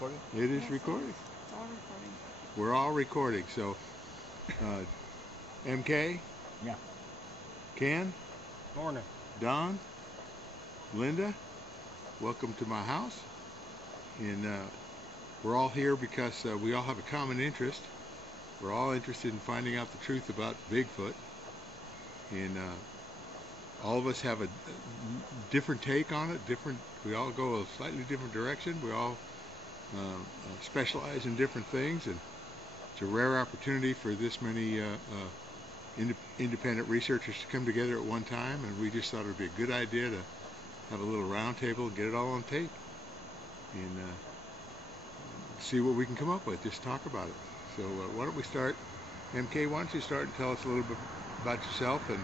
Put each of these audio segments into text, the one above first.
recording? It is recording. It's all recording. We're all recording. So, MK, Yeah. Ken, Morning. Don, Linda, welcome to my house. And we're all here because we all have a common interest. We're all interested in finding out the truth about Bigfoot. And all of us have a different take on it. We all go a slightly different direction. We all specialize in different things, and it's a rare opportunity for this many independent researchers to come together at one time, and we just thought it would be a good idea to have a little round table and get it all on tape and see what we can come up with, just talk about it. So why don't we start? MK, why don't you start and tell us a little bit about yourself and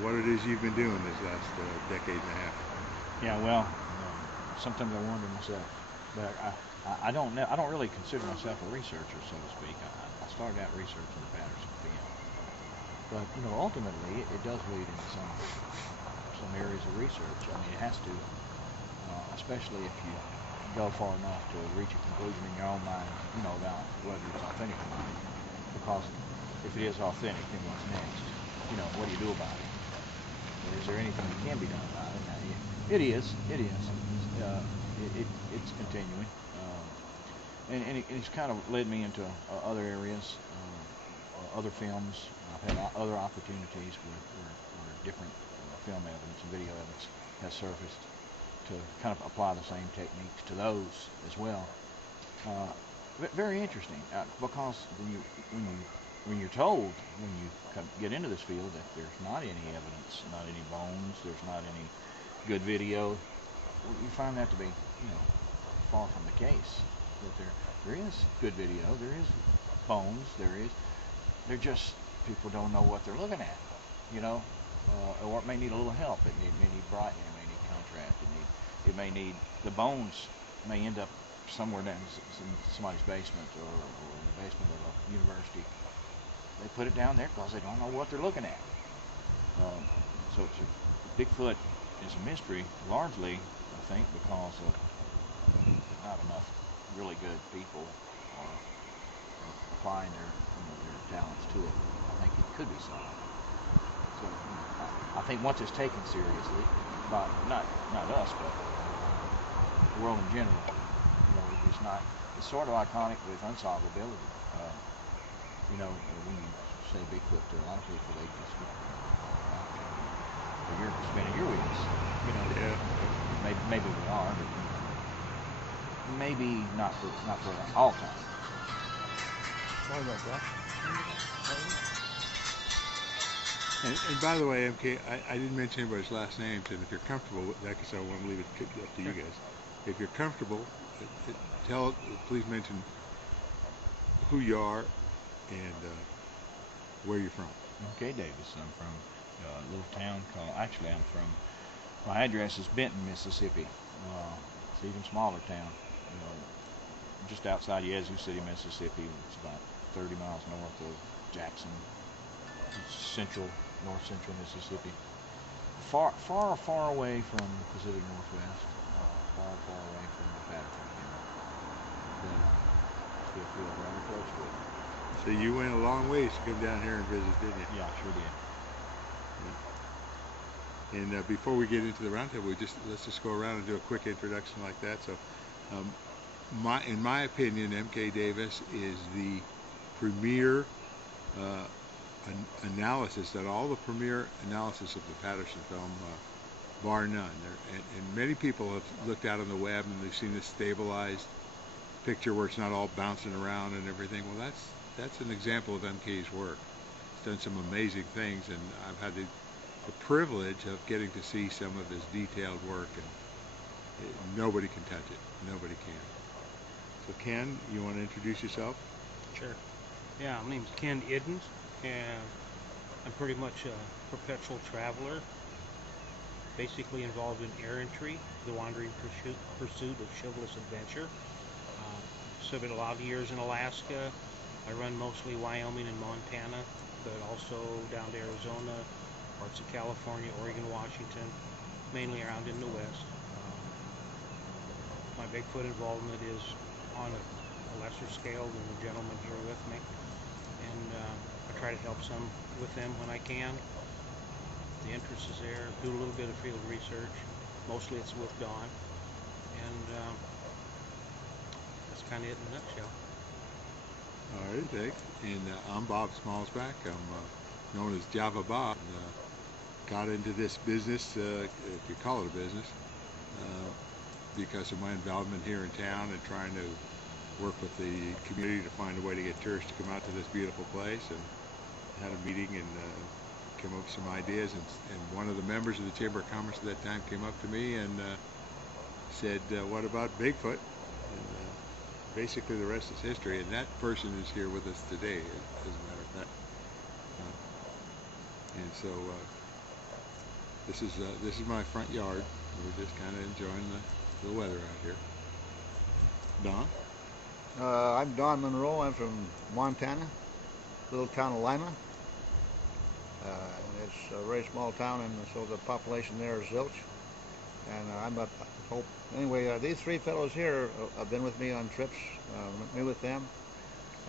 what it is you've been doing this last decade and a half. Yeah, well, sometimes I wonder myself, but I don't really consider myself a researcher, so to speak. I started out researching the Patterson film, but ultimately it does lead into some areas of research. I mean, it has to, especially if you go far enough to reach a conclusion in your own mind, about whether it's authentic or not. Because if it is authentic, then what's next? What do you do about it? Or is there anything that can be done about it? Now, it is. It's continuing. And it's kind of led me into other areas, other films. I've had other opportunities where different film evidence and video evidence has surfaced to kind of apply the same techniques to those as well. Very interesting, because when you're told, when you get into this field, that there's not any evidence, not any bones, there's not any good video, you find that to be, far from the case. That there is good video, there is bones, they're just, people don't know what they're looking at, or it may need a little help. It may need brightening, it may need contrast, it may need, the bones may end up somewhere down in somebody's basement or in the basement of a university. They put it down there because they don't know what they're looking at. So Bigfoot is a mystery, largely, I think, because of not enough really good people are applying their talents to it. I think it could be solved. So I think once it's taken seriously, by not us, but the world in general, it's sort of iconic with unsolvability. When you say Bigfoot to a lot of people, they just you're spinning your wheels. Yeah. Maybe we are, but maybe not for all time. Sorry about that. And by the way, MK, I didn't mention anybody's last names, and if you're comfortable with that, because I want to leave it up to you guys. If you're comfortable, please mention who you are and where you're from. Okay, Davis. I'm from a little town called, my address is Benton, Mississippi. It's an even smaller town, just outside Yazoo City, Mississippi. It's about 30 miles north of Jackson. It's north central Mississippi. Far away from the Pacific Northwest. Far away from the Patterson County. But still feel rather close to it. So you went a long ways to come down here and visit, didn't you? Yeah, I sure did. Yeah. And before we get into the roundtable, let's just go around and do a quick introduction like that. So, in my opinion, MK Davis is the premier analysis, that all the premier analysis of the Patterson film, bar none. And many people have looked out on the web and they've seen this stabilized picture where it's not all bouncing around and everything. Well, that's an example of MK's work. He's done some amazing things, and I've had the privilege of getting to see some of his detailed work, and nobody can touch it. Nobody can. So Ken, you want to introduce yourself? Sure. Yeah, my name's Ken Iddens, and I'm pretty much a perpetual traveler, basically involved in errantry, the wandering pursuit of chivalrous adventure. Spent a lot of years in Alaska. I run mostly Wyoming and Montana, but also down to Arizona, parts of California, Oregon, Washington, mainly around in the West. My Bigfoot involvement is on a lesser scale than the gentleman here with me, and I try to help some with them when I can. The interest is there. Do a little bit of field research. Mostly it's with Don, and that's kind of it in a nutshell. All right, thanks. And I'm Bob Smallsback. I'm known as JavaBob. Got into this business, if you call it a business, because of my involvement here in town and trying to work with the community to find a way to get tourists to come out to this beautiful place. And had a meeting and came up with some ideas. And one of the members of the Chamber of Commerce at that time came up to me and said, what about Bigfoot? And basically the rest is history. And that person is here with us today, as a matter of fact. And so this is my front yard. We're just kind of enjoying the weather out here. Don? I'm Don Monroe. I'm from Montana, little town of Lima. It's a very small town, and so the population there is zilch. And anyway, these three fellows here have been with me on trips, me with them,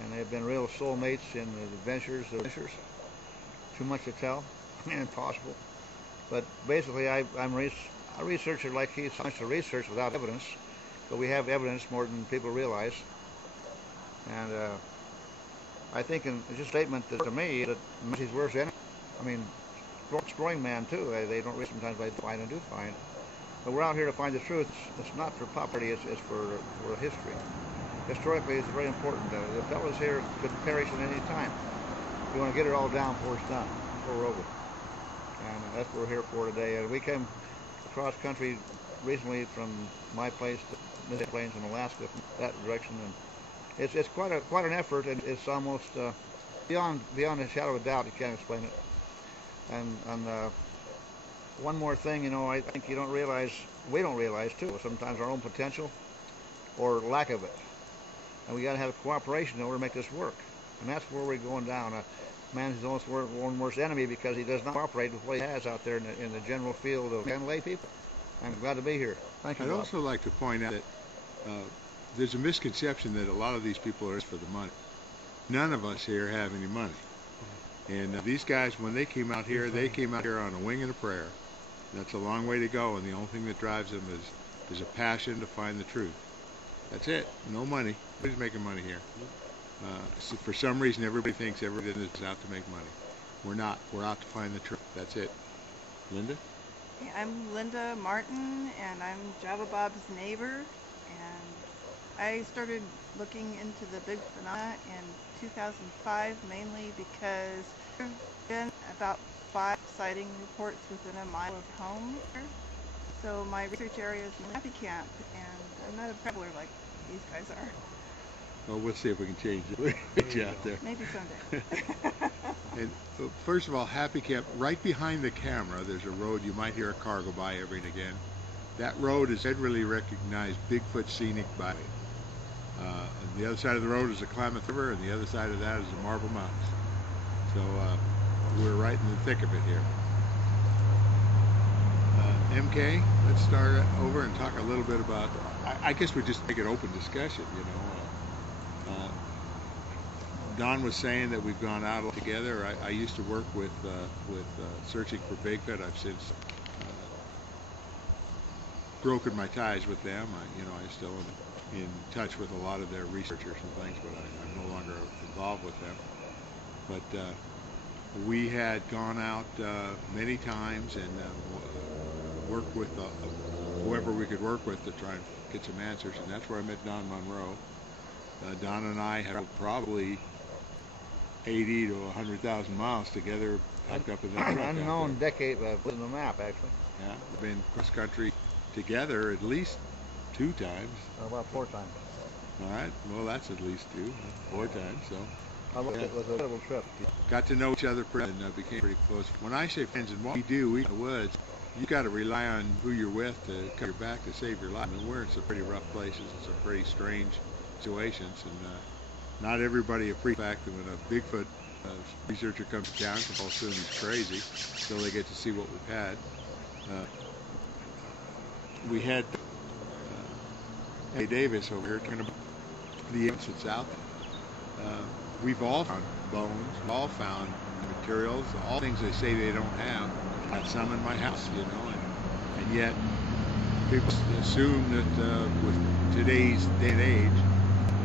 and they've been real soulmates in the adventures. Too much to tell, impossible. But basically, I'm a researcher like he's much to research without evidence, but we have evidence more than people realize. And I think in just a statement that to me that he's worse enemy. I mean, exploring man too. They don't read sometimes what they find and do find. But we're out here to find the truth. It's not for popularity. It's for history. Historically, it's very important. The fellows here could perish at any time. We want to get it all down before it's done, before we're over. And that's what we're here for today. We came across country recently from my place to Mid Plains in Alaska, that direction, and it's quite an effort, and it's almost beyond a shadow of a doubt. You can't explain it. And one more thing, I think we don't realize too, sometimes our own potential or lack of it. And we got to have cooperation in order to make this work. And that's where we're going down. Man is his own worst enemy because he does not cooperate with what he has out there in the general field of lay people. I'm glad to be here. Thank you, I'd Bob. also like to point out that there's a misconception that a lot of these people are for the money. None of us here have any money. And these guys, when they came out here on a wing and a prayer. That's a long way to go, and the only thing that drives them is a passion to find the truth. That's it. No money. Nobody's making money here. So for some reason, everybody thinks everybody is out to make money. We're not. We're out to find the truth. That's it. Linda? Yeah, I'm Linda Martin, and I'm JavaBob's neighbor. And I started looking into the big phenomena in 2005, mainly because there have been about 5 sighting reports within a mile of home. So my research area is in Happy Camp, and I'm not a traveler like these guys are. Well, we'll see if we can change it. Get you out there. Maybe someday. And first of all, Happy Camp, right behind the camera, there's a road. You might hear a car go by every and again. That road is federally recognized Bigfoot Scenic Byway. On the other side of the road is the Klamath River, and the other side of that is the Marble Mountains. So we're right in the thick of it here. MK, let's start over and talk a little bit about, I guess we just make an open discussion, Don was saying that we've gone out all together. I used to work with searching for Bigfoot. I've since broken my ties with them. I'm still in touch with a lot of their researchers and things, but I'm no longer involved with them. But we had gone out many times and worked with whoever we could work with to try and get some answers, and that's where I met Don Monroe. Don and I had probably 80 to 100,000 miles together, packed up in that truck. Unknown decade in the map, actually. Yeah, we've been cross country together at least 2 times. About 4 times. All right, well that's at least 2, 4 times. So It was a incredible trip. got to know each other and became pretty close. When I say friends and what we do in the woods, you got to rely on who you're with to cover your back to save your life. I mean, we're in some pretty rough places and some pretty strange situations, and not everybody appreciates the fact that when a Bigfoot researcher comes to town, because they'll assume he's crazy, so they get to see what we've had. We had A. Davis over here talking about the evidence that's out there. We've all found bones, we've all found materials, all things they say they don't have. Got some in my house, you know, and yet people assume that with today's day and age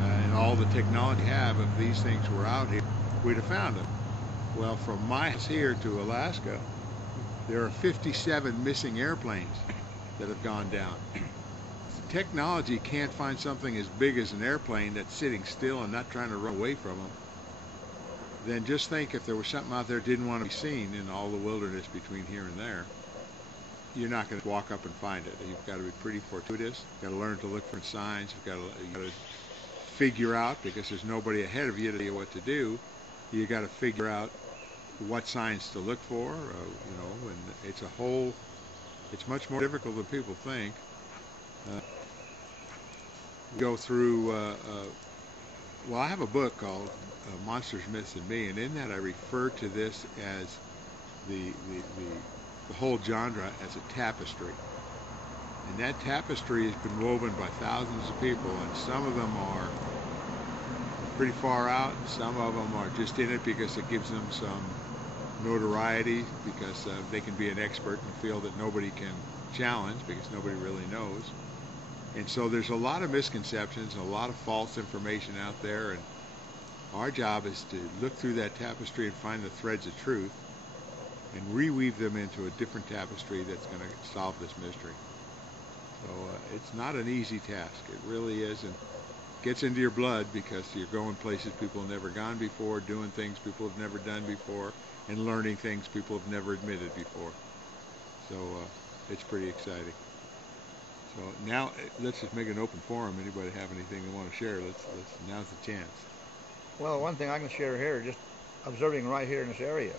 and all the technology we have, if these things were out here, we'd have found them. Well, from my house here to Alaska, there are 57 missing airplanes that have gone down. Technology can't find something as big as an airplane that's sitting still and not trying to run away from them. Then just think if there was something out there that didn't want to be seen in all the wilderness between here and there, you're not going to walk up and find it. You've got to be pretty fortuitous. You've got to learn to look for signs. You've got to figure out, because there's nobody ahead of you to tell you what to do. You got to figure out what signs to look for, you know, and it's much more difficult than people think. Go through, well, I have a book called Monsters, Myths, and Me, and in that I refer to this as the whole genre as a tapestry. And that tapestry has been woven by thousands of people, and some of them are pretty far out, and some of them are just in it because it gives them some notoriety, because they can be an expert in a field that nobody can challenge because nobody really knows. And so there's a lot of misconceptions and a lot of false information out there, and our job is to look through that tapestry and find the threads of truth and reweave them into a different tapestry that's going to solve this mystery. So it's not an easy task. It really is, and it gets into your blood because you're going places people have never gone before, doing things people have never done before, and learning things people have never admitted before. So it's pretty exciting. So now let's just make an open forum. Anybody have anything they want to share? Now's the chance. Well, one thing I can share here, just observing right here in this area.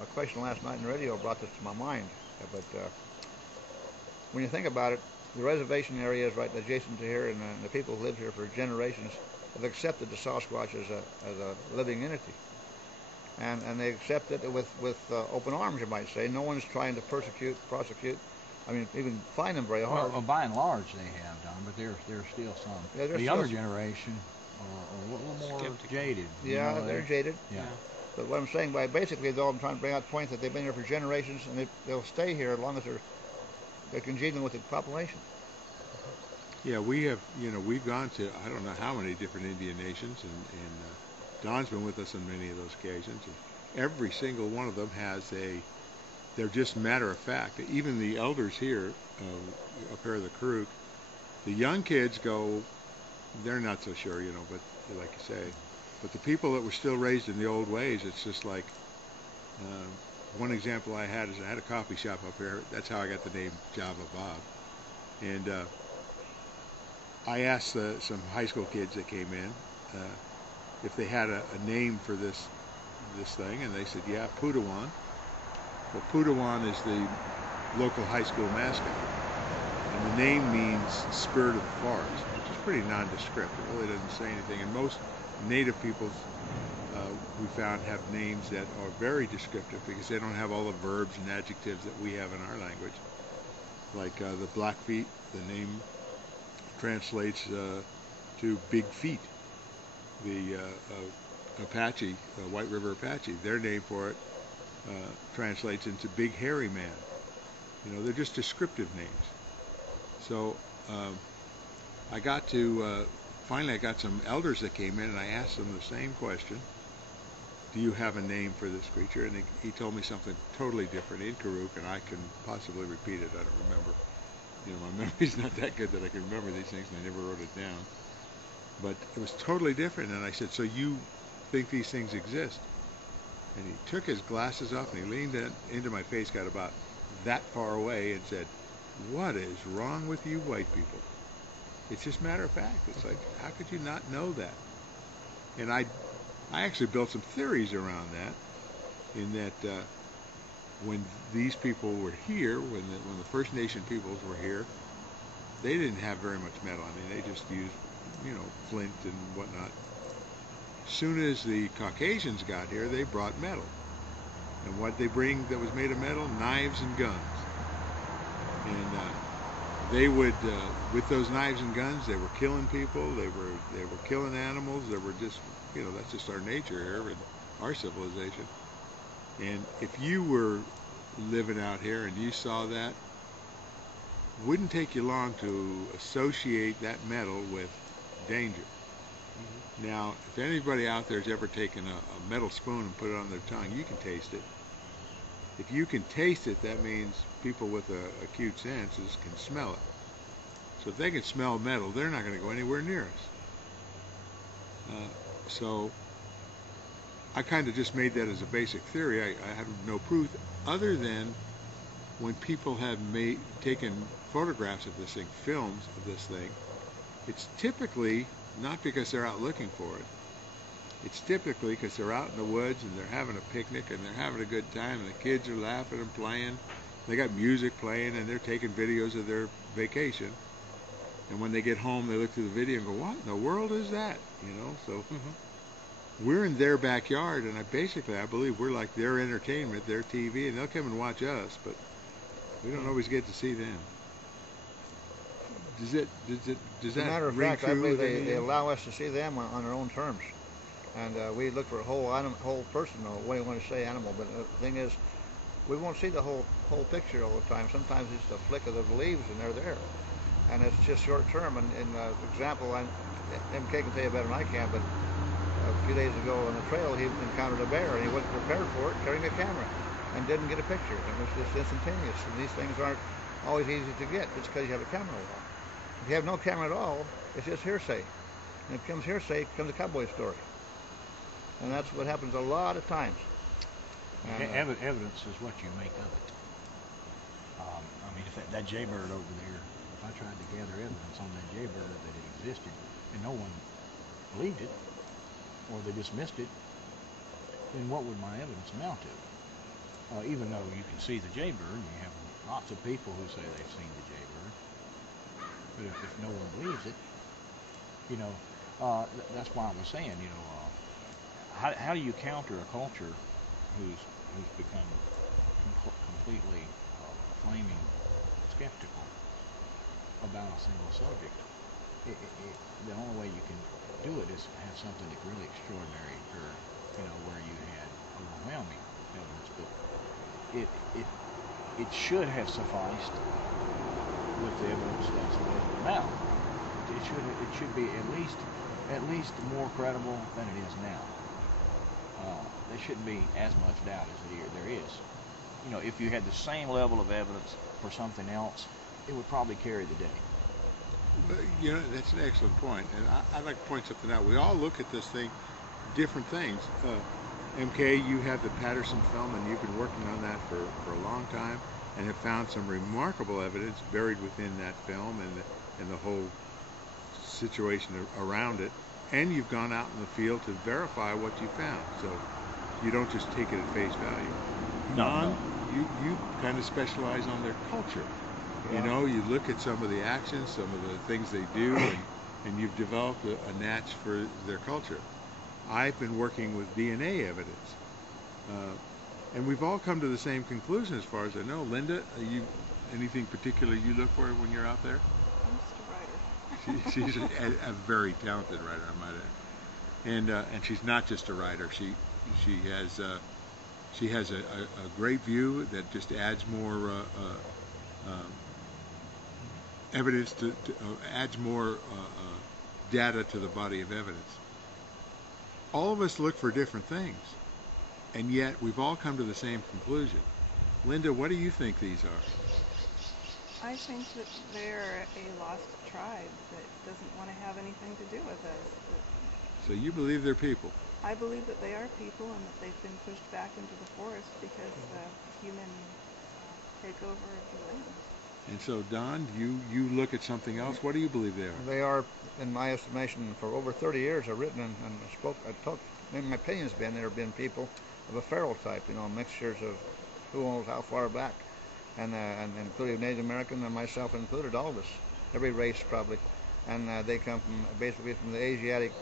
A question last night in the radio brought this to my mind. But when you think about it, the reservation area is right adjacent to here, and the people who live here for generations have accepted the Sasquatch as a living entity. And they accept it with open arms, you might say. No one's trying to prosecute, I mean, even find them very hard. Well, by and large they have done, but there's still some. Yeah, the younger generation are a little more skeptical. jaded. Yeah, they're jaded. Yeah. But what I'm saying by basically, though, I'm trying to bring out the point that they've been here for generations, and they'll stay here as long as they're congenial with the population. Yeah, we have, you know, we've gone to I don't know how many different Indian nations, and Don's been with us on many of those occasions, and every single one of them has they're just matter of fact. Even the elders here, up here the Karuk, the young kids go, they're not so sure, you know, but like you say, but the people that were still raised in the old ways, it's just like, one example I had is I had a coffee shop up here. That's how I got the name JavaBob. And I asked some high school kids that came in if they had a name for this thing, and they said, yeah, Putawan. Well, Putawan is the local high school mascot, and the name means spirit of the forest, which is pretty nondescript. It really doesn't say anything, and most native peoples we found have names that are very descriptive because they don't have all the verbs and adjectives that we have in our language. Like the Blackfeet, the name translates to big feet. The Apache, White River Apache, their name for it translates into big hairy man. You know, they're just descriptive names. So I got to, finally I got some elders that came in and I asked them the same question. Do you have a name for this creature? And he told me something totally different in Karuk, and I can possibly repeat it. I don't remember. You know, my memory's not that good that I can remember these things, and I never wrote it down. But it was totally different, and I said, so you think these things exist? And he took his glasses off, and he leaned into my face, got about that far away, and said, what is wrong with you white people? It's just matter of fact. It's like, how could you not know that? And I actually built some theories around that, in that when these people were here, when the First Nation peoples were here, they didn't have very much metal. I mean, they just used, you know, flint and whatnot. As soon as the Caucasians got here, they brought metal. And what they bring that was made of metal? Knives and guns. And they would, with those knives and guns, they were killing people. They were killing animals. They were just, that's just our nature here in our civilization. And if you were living out here and you saw that, it wouldn't take you long to associate that metal with danger. Mm-hmm. Now, if anybody out there's ever taken a metal spoon and put it on their tongue, you can taste it. If you can taste it, that means people with acute senses can smell it. So if they can smell metal, they're not going to go anywhere near us. So I kind of just made that as a basic theory. I have no proof other than when people have taken photographs of this thing, films of this thing, it's typically not because they're out looking for it. It's typically because they're out in the woods and they're having a picnic and they're having a good time and the kids are laughing and playing. They got music playing and they're taking videos of their vacation. And when they get home, they look through the video and go, what in the world is that? So we're in their backyard, and I believe we're like their entertainment, their TV, and they'll come and watch us, but we don't always get to see them. Does that As a matter of ring fact, I true believe with any of they you? allow us to see them on their own terms. And we look for a whole person, or what do you want to say, animal. But the thing is, we won't see the whole picture all the time. Sometimes it's a flick of the leaves, and they're there. And it's just short term. And for example, MK can tell you better than I can, but a few days ago on the trail, he encountered a bear, and he wasn't prepared for it, carrying a camera, and didn't get a picture. It was just instantaneous. And these things aren't always easy to get just because you have a camera along. If you have no camera at all, it's just hearsay. And if it becomes hearsay, it becomes a cowboy story. And that's what happens a lot of times. And, Evidence is what you make of it. I mean, if that jaybird over there, if I tried to gather evidence on that jaybird that it existed and no one believed it, or they dismissed it, then what would my evidence amount to? Even though you can see the jaybird, and you have lots of people who say they've seen the jaybird, but if no one believes it, that's why I was saying, how do you counter a culture who's become completely flaming skeptical about a single subject? The only way you can do it is have something that's really extraordinary, or where you had overwhelming evidence. But it should have sufficed with the evidence that's available now. It should be at least more credible than it is now. There shouldn't be as much doubt as there is. If you had the same level of evidence for something else, it would probably carry the day. That's an excellent point, and I'd like to point something out. We all look at this thing, different things. MK, you have the Patterson film, and you've been working on that for a long time, and have found some remarkable evidence buried within that film and the whole situation around it. And you've gone out in the field to verify what you found, so you don't just take it at face value. No. You kind of specialize on their culture. Yeah. You look at some of the actions, some of the things they do, and you've developed a natch for their culture. I've been working with DNA evidence, and we've all come to the same conclusion as far as I know. Linda, anything particular you look for when you're out there? I'm just a writer. She's a very talented writer, I might add, and she's not just a writer. She has a great view that just adds more evidence adds more data to the body of evidence. All of us look for different things, and yet we've all come to the same conclusion. Linda, what do you think these are? I think that they're a lost tribe that doesn't want to have anything to do with us. So you believe they're people? I believe that they are people and that they've been pushed back into the forest because of human takeover of the land. And so, Don, you look at something else. What do you believe they are? They are, in my estimation, for over 30 years I've written and spoke. My opinion's been there have been people of a feral type, mixtures of who knows how far back, and including Native American and myself included, all of us, every race probably, and they come basically from the Asiatic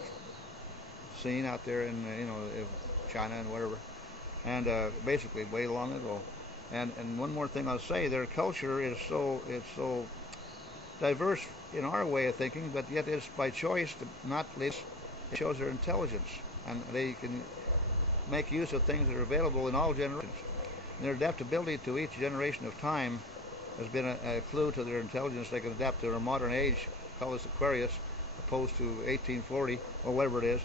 scene out there in China and whatever, and basically way long ago. And one more thing I'll say, their culture is so diverse in our way of thinking, but yet it's by choice to not lead. It shows their intelligence, and they can make use of things that are available in all generations. And their adaptability to each generation of time has been a clue to their intelligence. They can adapt to our modern age, call this Aquarius, opposed to 1840 or whatever it is,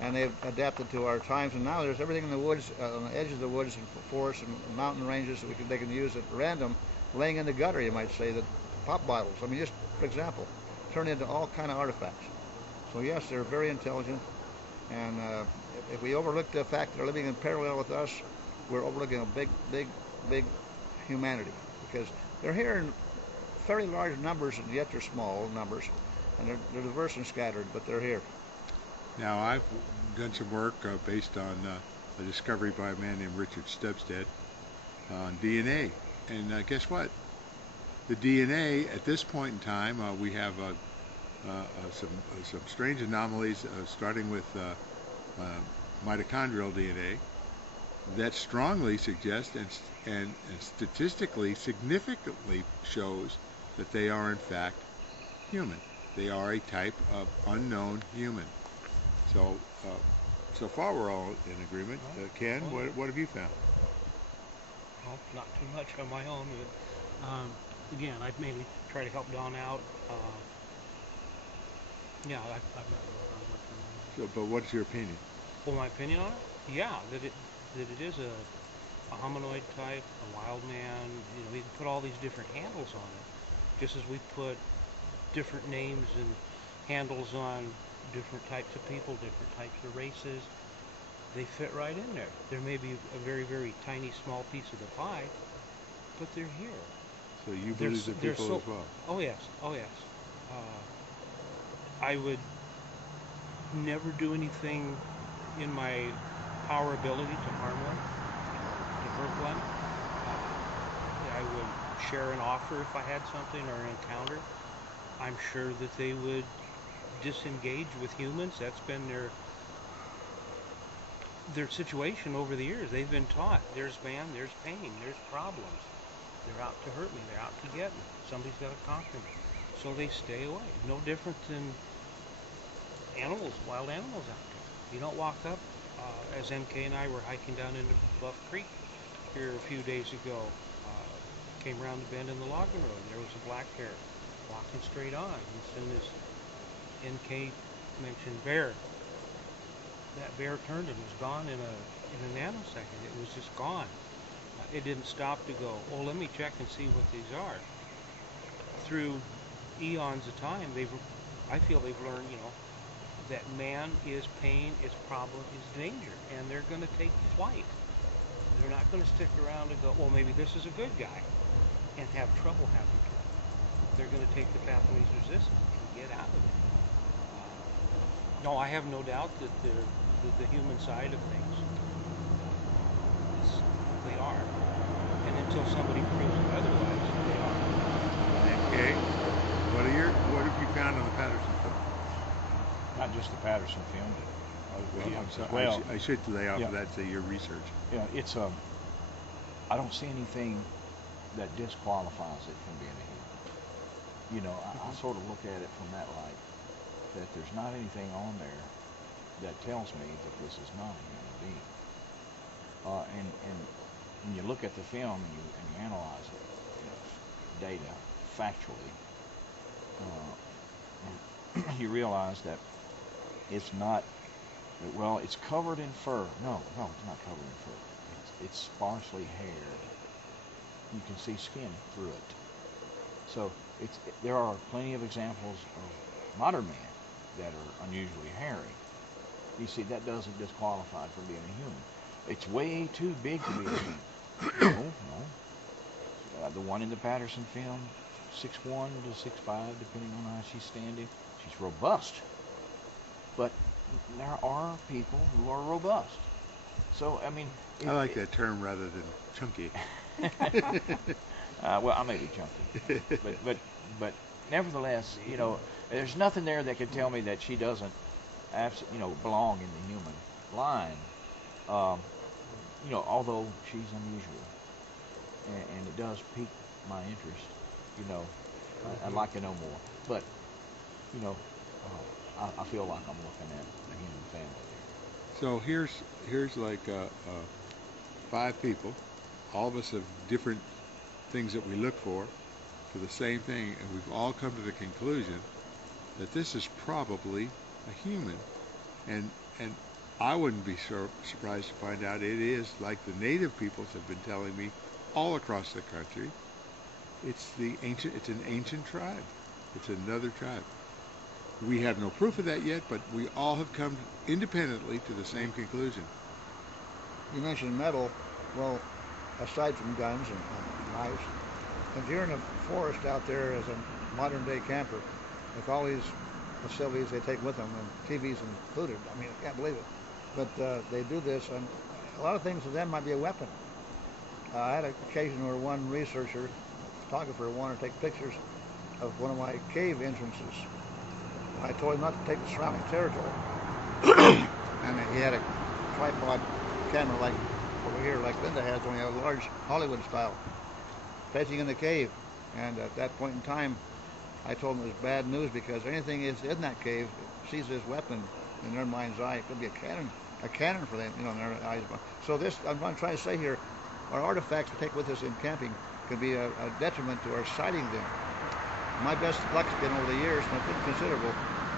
and they've adapted to our times. And now there's everything in the woods, on the edges of the woods and forests and mountain ranges that they can use at random, laying in the gutter, you might say, that pop bottles. I mean, just for example, turn into all kind of artifacts. So yes, they're very intelligent, and if we overlook the fact that they're living in parallel with us, we're overlooking a big humanity, because they're here in fairly large numbers, and yet they're small numbers, and they're diverse and scattered, but they're here. Now, I've done some work based on a discovery by a man named Richard Stepstead on DNA, and guess what? The DNA at this point in time, we have some strange anomalies, starting with mitochondrial DNA, that strongly suggests and statistically significantly shows that they are in fact human. They are a type of unknown human. So, so far we're all in agreement. Ken, what have you found? Well, not too much on my own. Again, I've mainly tried to help Don out. Yeah, I've not worked on it. So, but what's your opinion? Well, my opinion on it? Yeah, that it is a hominoid type, a wild man. You know, we can put all these different handles on it, just as we put different names and handles on different types of people, different types of races. They fit right in there. There may be a very, very tiny, small piece of the pie, but they're here. So you believe the people as well? Oh yes, oh yes. I would never do anything in my power ability to harm one, to hurt one. I would share an offer if I had something or an encounter. I'm sure that they would disengage with humans. That's been their situation over the years. They've been taught there's man, there's pain, there's problems. They're out to hurt me, they're out to get me. Somebody's got to conquer me. So they stay away. No different than animals, wild animals out there. You don't walk up, as MK and I were hiking down into Buff Creek here a few days ago, came around the bend in the logging road. There was a black bear walking straight on. As soon as NK mentioned bear, that bear turned and was gone in a nanosecond. It was just gone. It didn't stop to go, oh, let me check and see what these are. Through eons of time, I feel they've learned, you know, that man is pain, is problem, is danger, and they're going to take flight. They're not going to stick around and go, well, maybe this is a good guy, and have trouble having to. They're going to take the path of least resistance and get out of it. No, I have no doubt that the human side of things, they are. And until somebody proves it otherwise, they are. Okay. What have you found on the Patterson film? Not just the Patterson film, but other films as well. I should lay off of that, say your research. Yeah, it's I don't see anything that disqualifies it from being a human. You know, I sort of look at it from that light, that there's not anything on there that tells me that this is not a human being. And when you look at the film and you analyze it, you know, data factually, you realize that it's not, well, it's covered in fur. No, it's not covered in fur. It's sparsely haired. You can see skin through it. So there are plenty of examples of modern man that are unusually hairy. You see, that doesn't disqualify it from being a human. It's way too big to be a human. No. The one in the Patterson film, 6'1" to 6'5", depending on how she's standing. She's robust. But there are people who are robust. So, I mean... I like that term rather than chunky. Well, I may be chunky. But nevertheless, you know, there's nothing there that can tell me that she doesn't belong in the human line. You know, although she's unusual. And it does pique my interest, you know. I'd like to know more. But, you know, I feel like I'm looking at a human family there. So here's like 5 people. All of us have different things that we look for the same thing, and we've all come to the conclusion that this is probably a human. And I wouldn't be so surprised to find out it is, like the native peoples have been telling me all across the country. It's an ancient tribe. It's another tribe. We have no proof of that yet, but we all have come independently to the same conclusion. You mentioned metal. Well, aside from guns and knives, if you're in a forest out there as a modern-day camper, with all these facilities they take with them, and TVs included, I mean, I can't believe it. But they do this, and a lot of things to them might be a weapon. I had an occasion where one researcher, a photographer, wanted to take pictures of one of my cave entrances. I told him not to take the surrounding territory. And he had a tripod camera like over here, like Linda has, only a large Hollywood style, facing in the cave. And at that point in time, I told him it was bad news, because anything is in that cave sees this weapon in their mind's eye. It could be a cannon for them, you know, in their eyes. So this, I'm trying to say here, our artifacts we take with us in camping could be a detriment to our sighting them. My best luck's been over the years, and it's been considerable,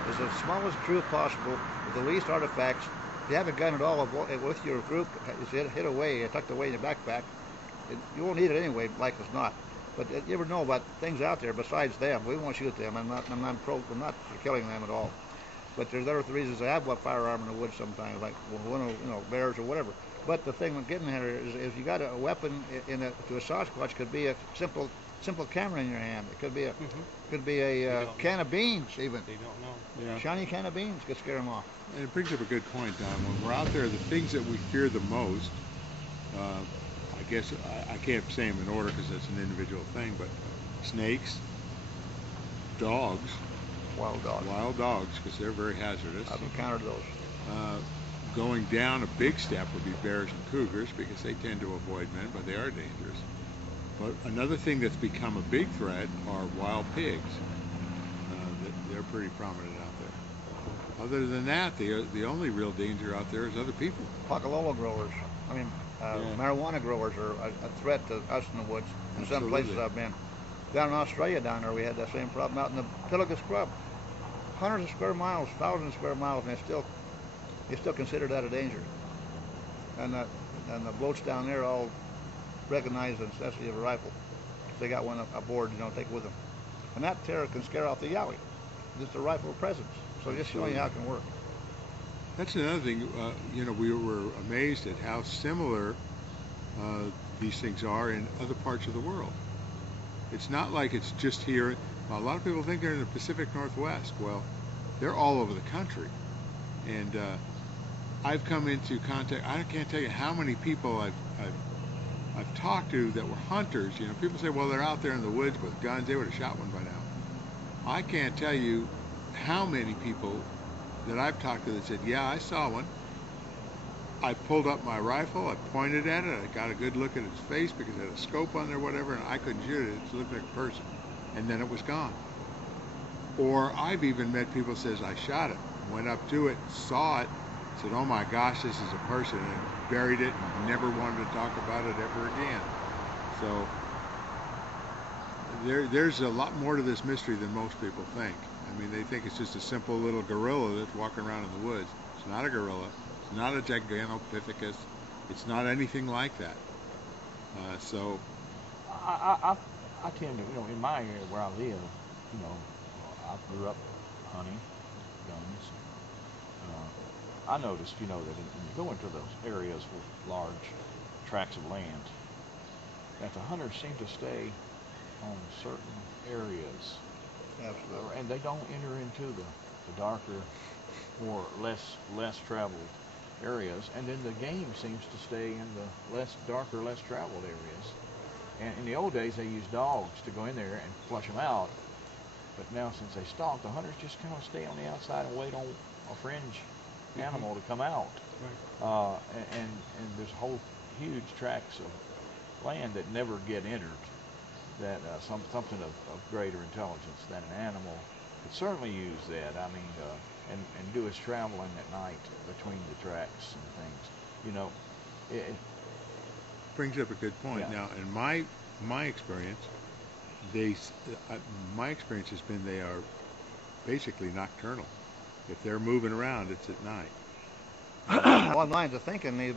is as small as true possible, with the least artifacts. If you have a gun at all with your group, it's hid away, tucked away in your backpack. You won't need it anyway, like as not. But you ever know about things out there besides them? We won't shoot them. I'm not for killing them at all. But there's other reasons I have a firearm in the woods sometimes, like bears or whatever. But the thing I'm getting at is you got a weapon to a Sasquatch could be a simple camera in your hand. It could be a can of beans even. They don't know. Yeah. Shiny can of beans could scare them off. And it brings up a good point, Don. When we're out there, the things that we fear the most, I guess I can't say them in order because that's an individual thing, but snakes, dogs, Wild dogs, because they're very hazardous. I've encountered those. Going down a big step would be bears and cougars, because they tend to avoid men, but they are dangerous. But another thing that's become a big threat are wild pigs. They're pretty prominent out there. Other than that, the only real danger out there is other people. Pocalolo growers. I mean, marijuana growers are a threat to us in the woods. In some places I've been. Down in Australia, down there, we had that same problem out in the Pilliga Scrub. Hundreds of square miles, thousands of square miles, and they still consider that a danger. And the blokes down there all recognize the necessity of a rifle. If they got one aboard, take it with them. And that terror can scare off the yowie. Just a rifle presence. So just showing you how it can work. That's another thing. We were amazed at how similar these things are in other parts of the world. It's not like it's just here. A lot of people think they're in the Pacific Northwest. Well, they're all over the country. And I've come into contact, I can't tell you how many people I've talked to that were hunters. People say, well, they're out there in the woods with guns. They would have shot one by now. I can't tell you how many people that I've talked to that said, yeah, I saw one. I pulled up my rifle, I pointed at it, I got a good look at its face because it had a scope on there, whatever, and I couldn't shoot it. It looked like a person. And then it was gone. Or I've even met people who says, I shot it, went up to it, saw it, said, oh my gosh, this is a person, and buried it, and never wanted to talk about it ever again. So there's a lot more to this mystery than most people think. I mean, they think it's just a simple little gorilla that's walking around in the woods. It's not a gorilla. It's not a Gigantopithecus. It's not anything like that. So I tend to, in my area where I live, I grew up hunting guns. I noticed, that when you go into those areas with large tracts of land, that the hunters seem to stay on certain areas. Absolutely. And they don't enter into the darker or less traveled areas, and then the game seems to stay in the less traveled areas. And in the old days, they used dogs to go in there and flush them out. But now, since they stalk, the hunters just kind of stay on the outside and wait on a fringe animal to come out. Right. And there's whole huge tracts of land that never get entered. that something of greater intelligence than an animal could certainly use that. I mean, and do his traveling at night between the tracks and things. You know, it Brings up a good point. Yeah. Now, in my experience, my experience has been they are basically nocturnal. If they're moving around, it's at night. Along lines of thinking, they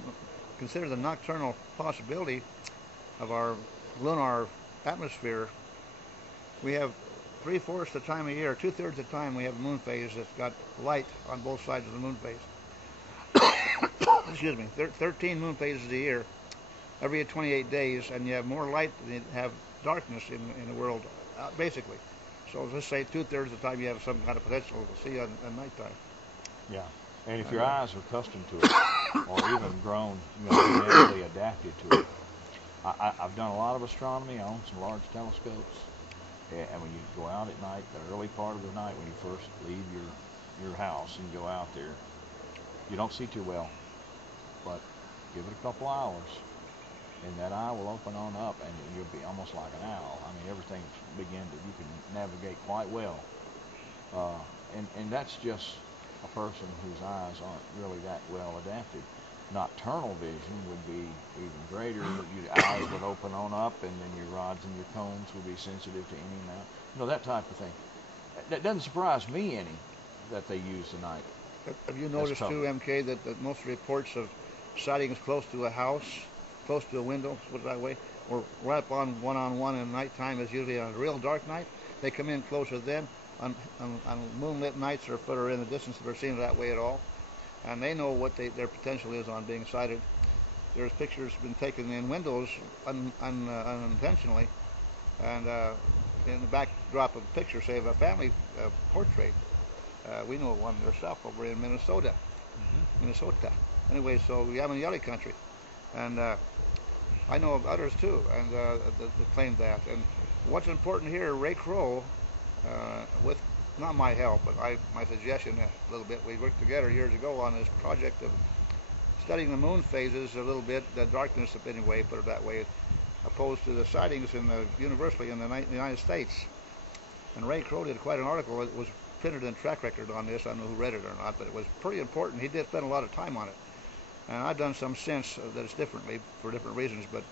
consider the nocturnal possibility of our lunar atmosphere. We have 3/4 the time of year, 2/3 of the time we have a moon phase that's got light on both sides of the moon phase. Excuse me, 13 moon phases a year, every 28 days, and you have more light than you have darkness in the world, basically. So let's say 2/3 of the time you have some kind of potential to see at nighttime. Yeah, and if your eyes are accustomed to it, or even grown, genetically adapted to it. I've done a lot of astronomy. I own some large telescopes, and when you go out at night, the early part of the night, when you first leave your house and go out there, you don't see too well, but give it a couple hours, and that eye will open on up, and you'll be almost like an owl. I mean, everything you can navigate quite well, and that's just a person whose eyes aren't really that well adapted. Nocturnal vision would be even greater. Your eyes would open on up, and then your rods and your cones would be sensitive to any amount. That type of thing. That doesn't surprise me any that they use the night. Have you noticed too, MK, that most reports of sightings close to a house, close to a window, put it that way, or right up on one-on-one in nighttime is usually on a real dark night. They come in closer then. On moonlit nights or further in the distance, they're seen that way at all. And they know what their potential is on being sighted. There's pictures been taken in windows unintentionally, and in the backdrop of a picture, say of a family portrait, we know one ourselves over in Minnesota. Anyway, so we have in the Yellow country, and I know of others too, and that claim that. And what's important here, Ray Crow, with not my help, but my suggestion a little bit. We worked together years ago on this project of studying the moon phases a little bit, the darkness of anyway, put it that way, opposed to the sightings universally in the United States. And Ray Crow did quite an article. It was printed in Track Record on this. I don't know who read it or not, but it was pretty important. He did spend a lot of time on it. And I've done some since that it's differently for different reasons, but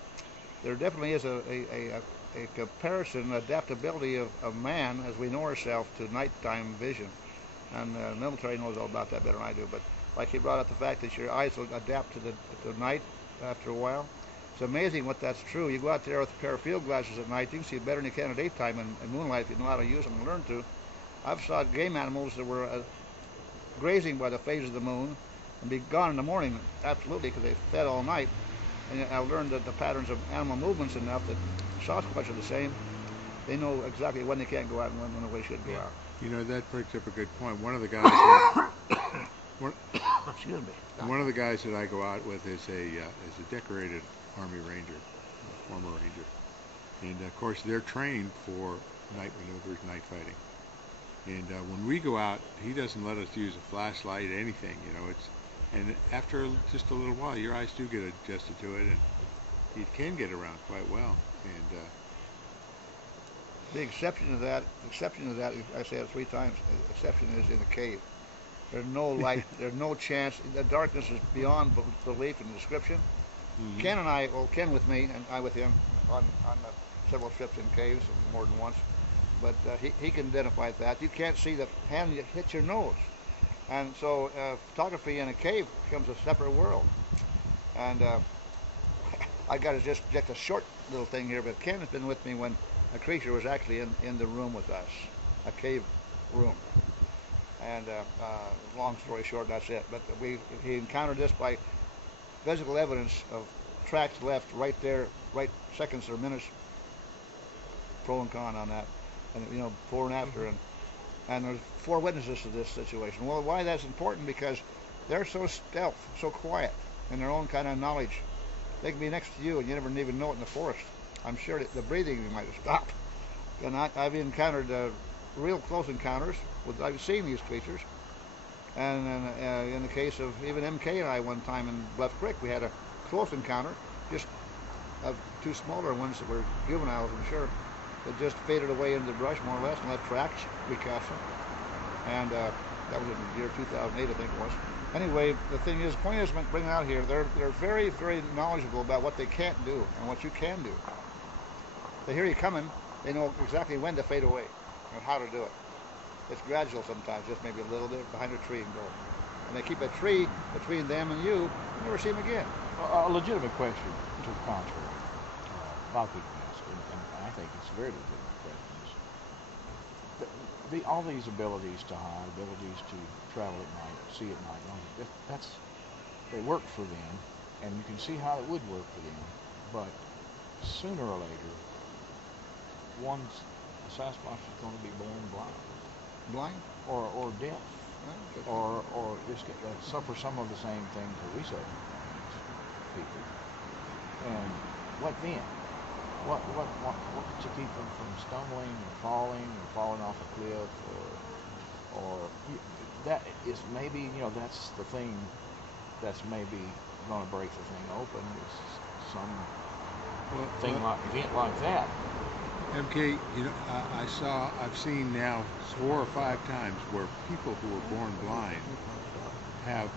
there definitely is a comparison, adaptability of man as we know ourselves to nighttime vision. And the military knows all about that better than I do. But like he brought up the fact that your eyes will adapt to night after a while. It's amazing what that's true. You go out there with a pair of field glasses at night, you can see better than you can at daytime in moonlight if you know how to use them and learn to. I've saw game animals that were grazing by the phase of the moon and be gone in the morning, absolutely, because they fed all night. And I learned that the patterns of animal movements enough that Sasquatch are the same. They know exactly when they can't go out and when they should go out. You know, that brings up a good point. One of the guys Excuse me. one of the guys that I go out with is a decorated Army Ranger, a former Ranger. And of course they're trained for night maneuvers, night fighting. And when we go out, he doesn't let us use a flashlight, anything, and after just a little while, your eyes do get adjusted to it, and you can get around quite well. And the exception to that, I say it 3 times, the exception is in the cave. There's no light, there's no chance. The darkness is beyond belief and description. Ken and I, Ken with me, and I with him, on several trips in caves, more than once, but he can identify that. You can't see the hand that hits your nose. And so photography in a cave becomes a separate world. And I got just a short little thing here, but Ken has been with me when a creature was actually in the room with us, a cave room. And long story short, that's it. But he encountered this by physical evidence of tracks left right there, right seconds or minutes, pro and con on that, and before and after, and there's 4 witnesses to this situation. Well, why that's important? Because they're so stealth, so quiet in their own kind of knowledge. They can be next to you and you never even know it in the forest. I'm sure that the breathing might have stopped. And I've encountered real close encounters I've seen these creatures. And in the case of even MK and I one time in Bluff Creek, we had a close encounter, just of 2 smaller ones that were juveniles, I'm sure. that just faded away into the brush more or less and left tracks, recast them. And that was in the year 2008, I think it was. Anyway, the thing is, point is, bringing out here, they're very, very knowledgeable about what they can't do and what you can do. They hear you coming, they know exactly when to fade away and how to do it. It's gradual sometimes, just maybe a little bit behind a tree and go. And they keep a tree between them and you never see them again. A legitimate question to the contrary. A lot of people ask, and I think it's a very legitimate question. All these abilities to hide, abilities to travel at night, see at night, they work for them, and you can see how it would work for them. But sooner or later, a Sasquatch is going to be born blind. Blind? Or deaf. Or just suffer some of the same things that we suffer as people. And what then? What could you keep them from stumbling or falling off a cliff, or that is maybe, that's the thing that's maybe going to break the thing open, is some event like that. MK, I've seen now 4 or 5 times where people who were born blind have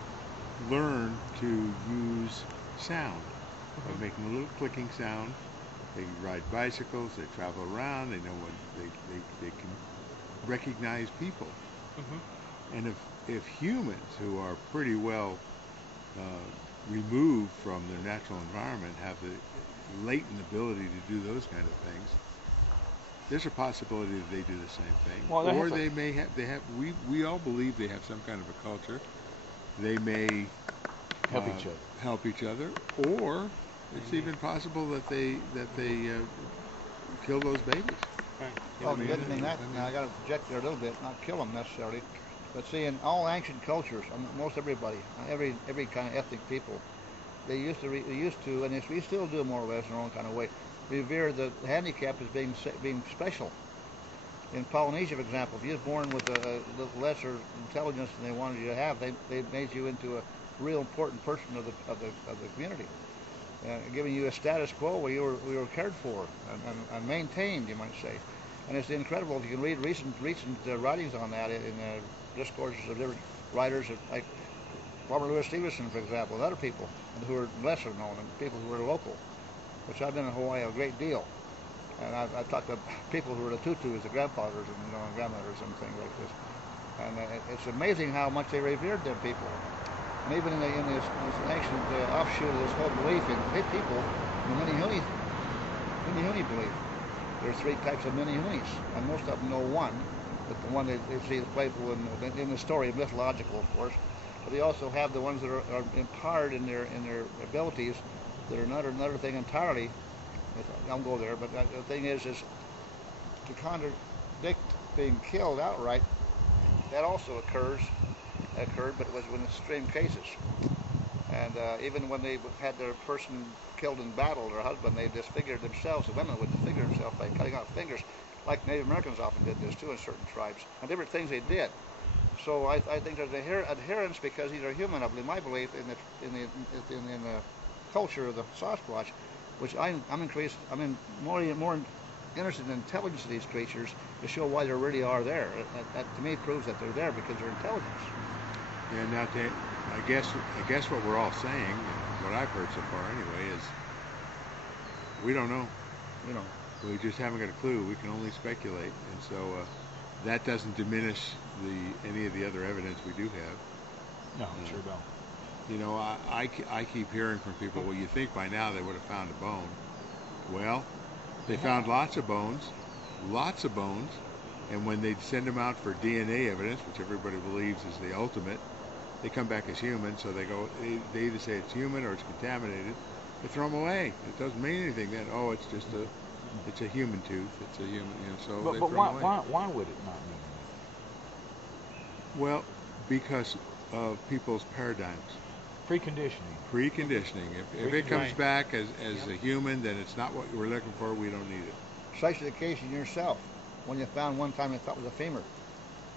learned to use sound by making a little clicking sound. They ride bicycles, they travel around, they know they can recognize people. And if humans who are pretty well removed from their natural environment have the latent ability to do those kind of things, there's a possibility that they do the same thing. Well, or we all believe they have some kind of a culture. They may help each other, or it's even possible that they kill those babies. Well, it doesn't mean that. Now I got to project there a little bit, not kill them necessarily, but see, in all ancient cultures, most everybody, every kind of ethnic people, they used to, and we still do more or less in our own kind of way, revere the handicap as being special. In Polynesia, for example, if you were born with a lesser intelligence than they wanted you to have, they made you into a real important person of the community, giving you a status quo where you were cared for and maintained, you might say. And it's incredible. If you can read recent writings on that in discourses of different writers, like Robert Louis Stevenson, for example, and other people who are lesser known, and people who are local, which I've been in Hawaii a great deal. And I've talked to people who were the tutus, the grandfathers and grandmothers and things like this. And it's amazing how much they revered them people. And even in this ancient offshoot of this whole belief in people, the Minihuni belief. There's 3 types of Minihunis, and most of them know one, but the one they see is playful in the story, mythological, of course. But they also have the ones that are empowered in their abilities that are another thing entirely. I won't go there, but the thing is to contradict being killed outright. That also occurred, but it was in extreme cases. And even when they had their person killed in battle, their husband, they disfigured themselves. The women would disfigure themselves by cutting off fingers, like Native Americans often did this too in certain tribes, and different things they did. So I think there's adherence, because these are human. I believe, my belief in the culture of the Sasquatch, which I'm more interested in the intelligence of these creatures to show why they really are there. That to me proves that they're there because they're intelligence. Yeah. Now, I guess what we're all saying, and what I've heard so far anyway, is we don't know. We just haven't got a clue. We can only speculate, and so that doesn't diminish any of the other evidence we do have. No, sure don't. I keep hearing from people, well, you think by now they would have found a bone. Well, they found lots of bones, and when they send them out for DNA evidence, which everybody believes is the ultimate, they come back as human, so they either say it's human or it's contaminated. They throw them away. It doesn't mean anything then. Oh, it's just it's a human tooth. It's a human, so they throw them away. Why would it not mean anything? Well, because of people's paradigms. Preconditioning. If it comes back as a human, then it's not what you were looking for. We don't need it. Precisely the case in yourself, when you found one time you thought was a femur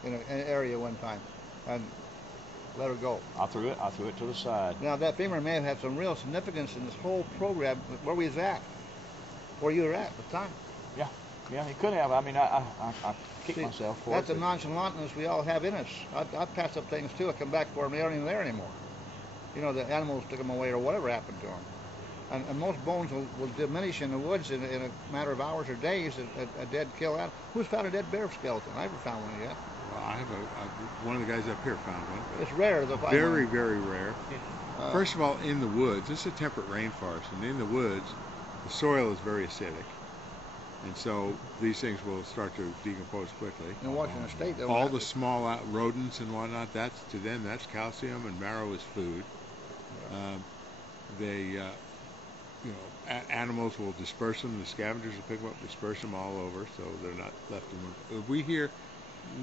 in an area one time, and let her go. I threw it to the side. Now that femur may have had some real significance in this whole program, where we was at, where you were at the time. Yeah. Yeah, he could have. I mean, I kick See, myself for that's it. a nonchalantness we all have in us. I pass up things too. I come back for them. They aren't even there anymore. You know, the animals took them away or whatever happened to them. And most bones will diminish in the woods in a matter of hours or days. A dead kill animal. Who's found a dead bear skeleton? I haven't found one yet. Well, I have one of the guys up here found one. It's rare to find Very, one. very rare. First of all, in the woods, this is a temperate rainforest, and in the woods, the soil is very acidic. And so these things will start to decompose quickly. In Washington State, though, All the small rodents and whatnot, that's to them, that's calcium, and marrow is food. You know, animals will disperse them. The scavengers will pick them up, disperse them all over, so they're not left in one.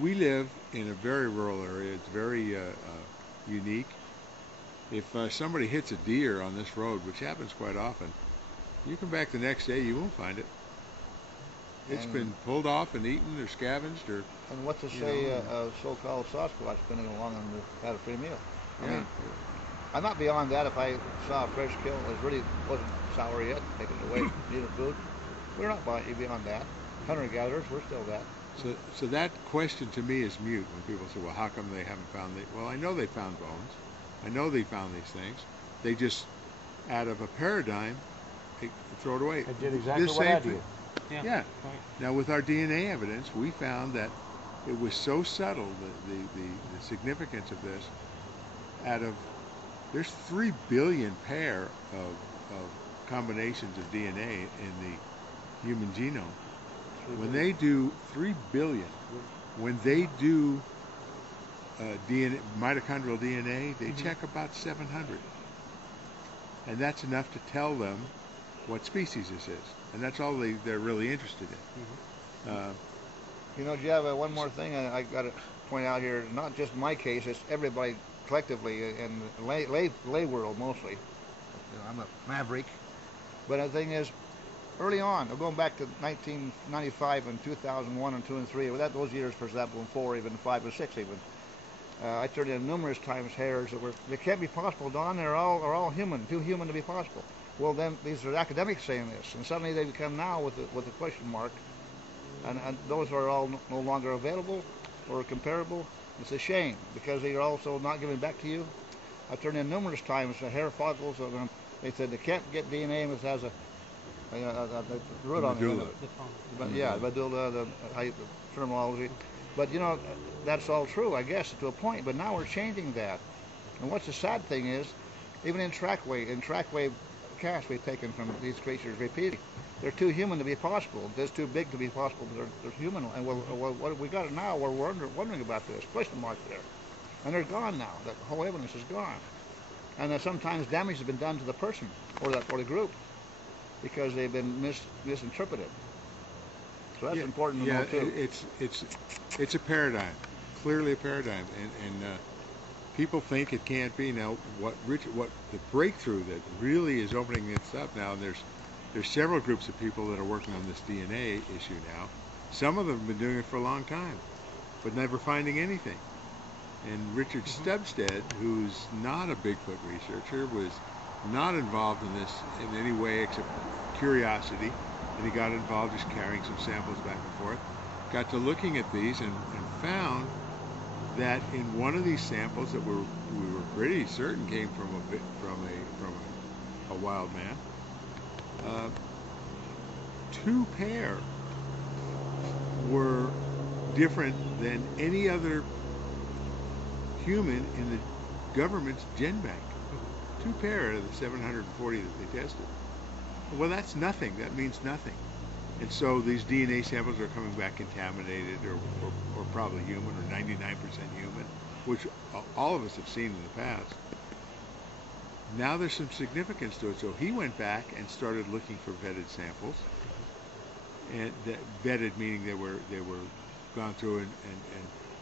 We live in a very rural area. It's very unique. If somebody hits a deer on this road, which happens quite often, you come back the next day, you won't find it. It's been pulled off and eaten or scavenged or... And what's to say a so-called Sasquatch coming along and had a free meal? I mean, I'm not beyond that. If I saw a fresh kill, it really wasn't sour yet, take it away, needed food. We're not beyond that. Hunter-gatherers, we're still that. So that question to me is mute when people say, well, how come they haven't found it? Well, I know they found bones. I know they found these things. They just, out of a paradigm, they throw it away. They did exactly This what same I thing- did. Yeah. Now with our DNA evidence, we found that it was so subtle, the significance of this. There's 3 billion pair of combinations of DNA in the human genome. When they do 3 billion, when they do DNA, mitochondrial DNA, they check about 700. And that's enough to tell them what species this is. And that's all they're really interested in. You know, Jeff, one more thing I got to point out here. Not just my case, it's everybody collectively in the lay world mostly. You know, I'm a maverick. But the thing is, early on, going back to 1995 and 2001 and 2 and 3, those years, for example, and 4, even 5 and 6 even, I turned in numerous times hairs that they can't be possible, Don. They're all human, too human to be possible. Well, then these are academics saying this, and suddenly they become now with a question mark, and those are all no longer available or comparable. It's a shame because they are also not giving back to you. I turned in numerous times hair follicles. They said they can't get DNA if it has a root on the end of it. But yeah, medulla, the terminology. But you know, that's all true, I guess, to a point. But now we're changing that. And what's the sad thing is, even in trackwave casts we've taken from these creatures repeatedly, they're too human to be possible. They're too big to be possible, but they're human. And what we got it now, we're wondering about this. Question mark there. And they're gone now. The whole evidence is gone. And sometimes damage has been done to the person or the group because they've been misinterpreted. So that's important to know too. It's a paradigm, clearly a paradigm, and people think it can't be. Now, what the breakthrough that really is opening this up now, and there's several groups of people that are working on this DNA issue now. Some of them have been doing it for a long time, but never finding anything. And Richard Stubstead, who's not a Bigfoot researcher, was not involved in this in any way except curiosity, and he got involved just carrying some samples back and forth. Got to looking at these and found that in one of these samples that we were pretty certain came from a wild man, 2 pair were different than any other human in the government's gen bank. 2 pair out of the 740 that they tested. Well, that's nothing. That means nothing. And so these DNA samples are coming back contaminated or probably human or 99% human, which all of us have seen in the past. Now there's some significance to it. So he went back and started looking for vetted samples. And vetted meaning they were gone through and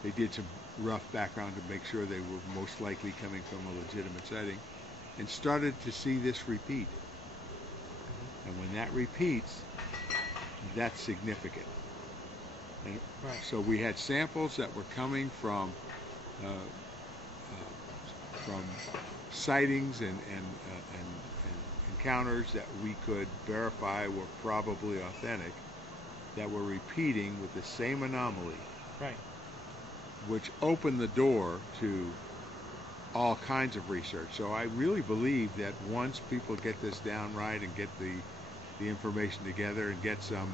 they did some rough background to make sure they were most likely coming from a legitimate setting, and started to see this repeat. And when that repeats, that's significant. And so we had samples that were coming from sightings and encounters that we could verify were probably authentic. that were repeating with the same anomaly, Right. which opened the door to all kinds of research. So I really believe that once people get this down right and get the information together and get some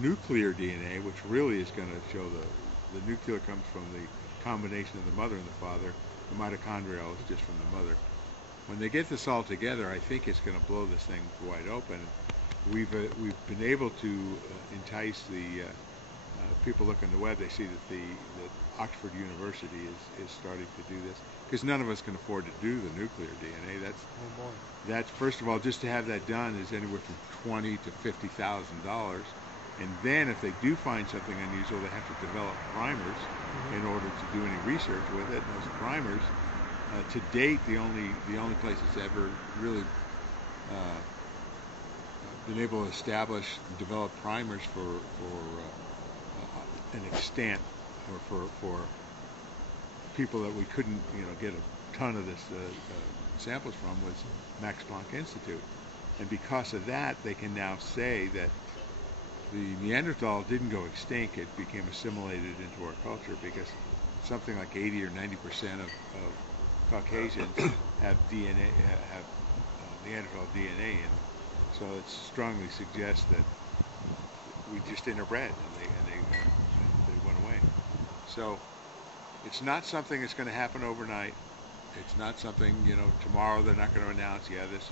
nuclear DNA, which really is going to show the nuclear comes from the combination of the mother and the father. The mitochondrial is just from the mother. When they get this all together, I think it's going to blow this thing wide open. We've been able to entice the people look on the web. They see that Oxford University is starting to do this, because none of us can afford to do the nuclear DNA. That's first of all, just to have that done is anywhere from $20,000 to $50,000. And then if they do find something unusual, they have to develop primers in order to do any research with it. And those primers, to date, the only place that's ever really been able to establish and develop primers for an extent, or for people that we couldn't get a ton of this samples from, was Max Planck Institute. And because of that, they can now say that the Neanderthal didn't go extinct, it became assimilated into our culture, because something like 80 or 90% of Caucasians have DNA, have Neanderthal DNA in them. So it strongly suggests that we just interbred and they went away. So it's not something that's going to happen overnight. It's not something, tomorrow they're not going to announce, yeah, this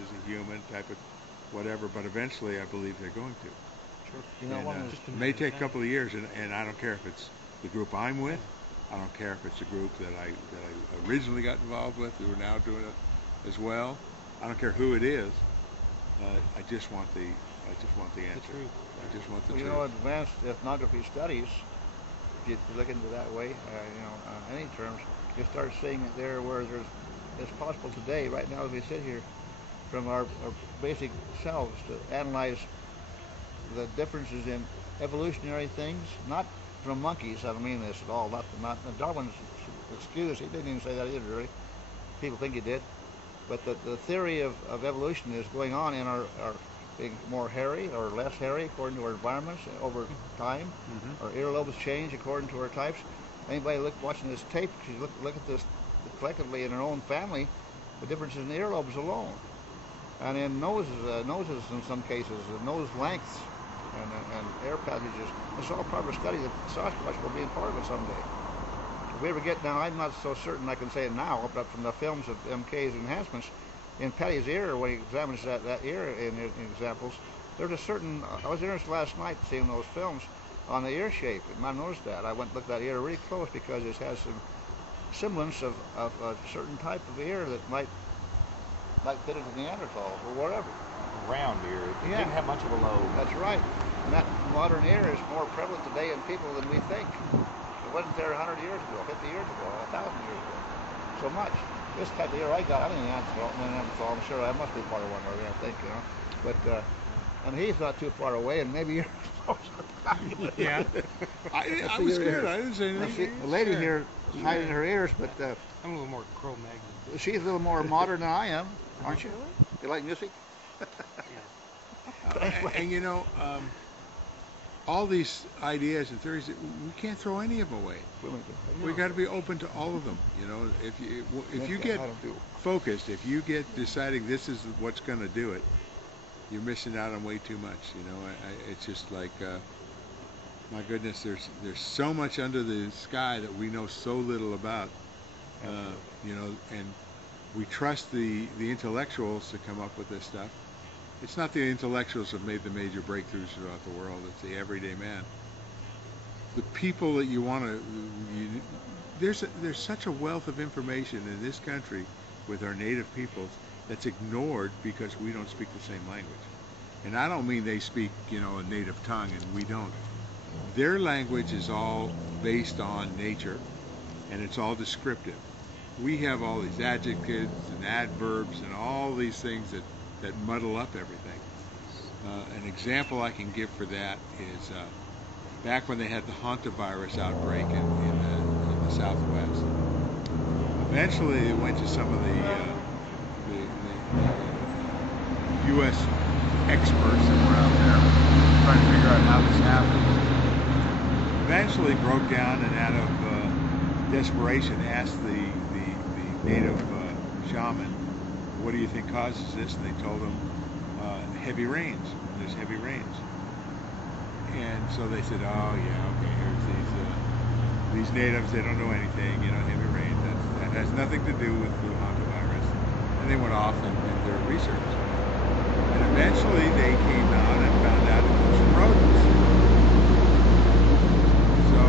is a human type of whatever, but eventually I believe they're going to. Sure. It may take a couple of years, and I don't care if it's the group I'm with. I don't care if it's a group that I originally got involved with, who are now doing it as well. I don't care who it is. I just want the answer. The truth. I just want the Well, truth. advanced ethnography studies, if you look into that way, on any terms, you start seeing it there where it's possible today, right now as we sit here, from our basic selves, to analyze the differences in evolutionary things, not from monkeys. I don't mean this at all. Not Darwin's excuse. He didn't even say that either, really. People think he did. But the theory of evolution is going on in our being more hairy or less hairy according to our environments over time. Our earlobes change according to our types. Anybody watching this tape, look at this collectively in our own family, the differences in the earlobes alone. And in noses in some cases, nose lengths and air passages. It's all part of a study that Sasquatch will be a part of it someday. If we ever get down, I'm not so certain I can say it now, but from the films of MK's enhancements, in Patty's ear, when he examines that ear in examples, there's a certain, I was interested last night seeing those films on the ear shape, and I noticed that. I went and looked at that ear really close because it has some semblance of a certain type of ear that might fit into Neanderthal or whatever. Round ear. It Yeah. didn't have much of a lobe. That's right. And that modern ear is more prevalent today in people than we think. It wasn't there 100 years ago, 50 years ago, 1,000 years ago. So much. This type of ear I got, I think Neanderthal, I'm sure I must be part of one already, I think, But, and he's not too far away, and maybe you're Yeah. I was scared. I didn't say anything. The lady here is hiding her ears, but I'm a little more Cro-Magnon. she's a little more modern than I am, aren't you? You like music? And all these ideas and theories, we can't throw any of them away. We got to be open to all of them. If you get focused, if you get deciding this is what's going to do it, you're missing out on way too much. It's just like, my goodness, there's so much under the sky that we know so little about. And we trust the intellectuals to come up with this stuff. It's not the intellectuals that have made the major breakthroughs throughout the world. It's the everyday man. The people that you want to... There's such a wealth of information in this country with our native peoples that's ignored because we don't speak the same language. And I don't mean they speak, a native tongue and we don't. Their language is all based on nature, and it's all descriptive. We have all these adjectives and adverbs and all these things that muddle up everything. An example I can give for that is back when they had the hantavirus outbreak in the Southwest. Eventually, they went to some of the U.S. experts that were out there trying to figure out how this happened. Eventually broke down and out of desperation asked the native shaman, what do you think causes this? And they told him heavy rains. There's heavy rains. And so they said, oh yeah, okay, here's these natives, they don't know anything, you know, heavy rains, that has nothing to do with the hantavirus. And they went off and did their research. And eventually they came out and found out it was from rodents. So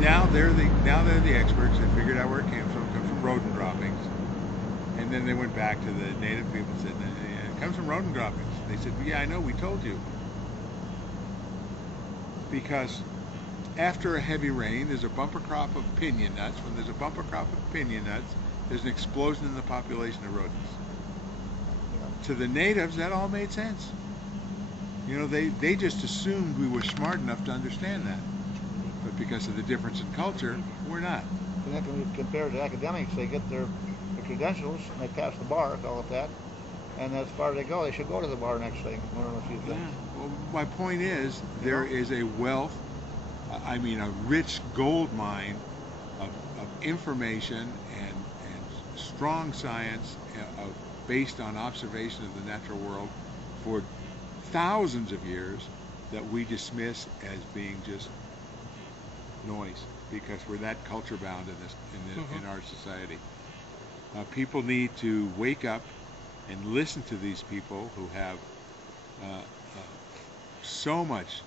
now they're the experts. They figured out where it came from. It comes from rodent droppings. And then they went back to the native people and said, it comes from rodent droppings. They said, well, yeah, I know, we told you. Because after a heavy rain, there's a bumper crop of pinon nuts. When there's a bumper crop of pinon nuts, there's an explosion in the population of rodents. To the natives, that all made sense. You know, they just assumed we were smart enough to understand that. But because of the difference in culture, we're not. And then when you compare to academics, they get their credentials and they pass the bar, call it that. And as far as they go, they should go to the bar next thing. Learn a few things. Well, my point is, there is a wealth, I mean a rich gold mine of information and strong science based on observation of the natural world for thousands of years that we dismiss as being just noise because we're that culture bound in our society. People need to wake up and listen to these people who have so much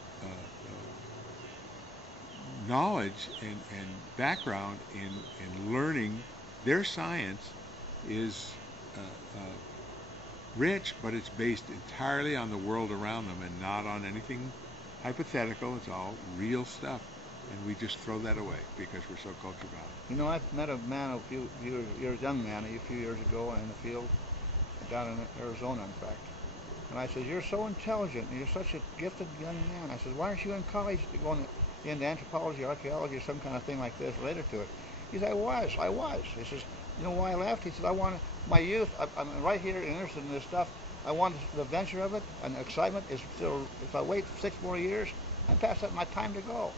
knowledge and background in learning. Their science is rich, but it's based entirely on the world around them and not on anything hypothetical. It's all real stuff, and we just throw that away because we're so culture bound. You know, I've met a man a few young man a few years ago in the field down in Arizona, in fact. And I said, you're so intelligent, and you're such a gifted young man. I said, why aren't you in college going into anthropology, archaeology, or some kind of thing like this related to it? He said, I was. He says, you know why I left? He said, I want my youth, I'm right here interested in this stuff. I want the adventure of it, and the excitement is still, if I wait 6 more years, I'm past that my time to go.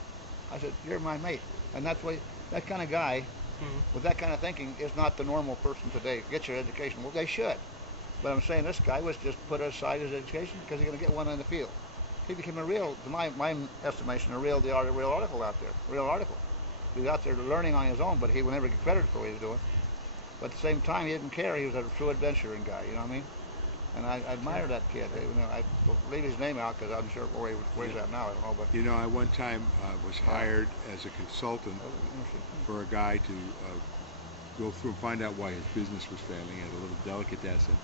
I said, you're my mate. And that's why that kind of guy with that kind of thinking is not the normal person today. Get your education. Well, they should. But I'm saying this guy was just put aside his education because he's going to get one in the field. He became a real, to my estimation, a real article out there. Real article. He was out there learning on his own, but he would never get credit for what he was doing. But at the same time, he didn't care. He was a true adventuring guy, you know what I mean? And I admire that kid. You know, I leave his name out because I'm sure where he's at now, I don't know. But you know, I one time was hired as a consultant for a guy to go through and find out why his business was failing at a little delicatessen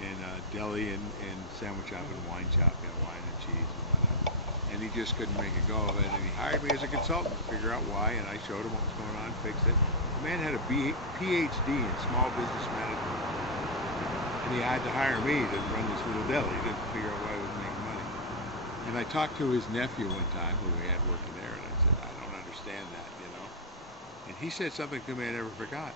in deli and sandwich shop and wine shop, wine and cheese and whatnot. And he just couldn't make a go of it. And he hired me as a consultant to figure out why, and I showed him what was going on, fixed it. The man had a PhD in small business management. And he had to hire me to run this little deli to figure out why he was making money. And I talked to his nephew one time, who we had working there, and I said, I don't understand that, you know. And he said something to me I never forgot.